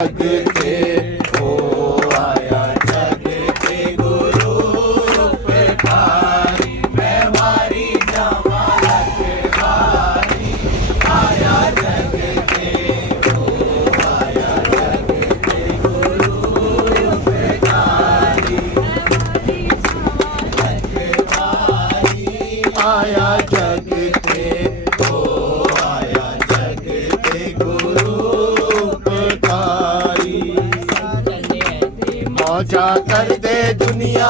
जग ते ओ आया जग ते गुरु रूपधारी मैं मारी जावा लखवारी आया जग ते ओ आया जग ते गुरु रूपधारी आया जग ते ओ आया जग ते गुरु रूपधारी मौजा कर दे दुनिया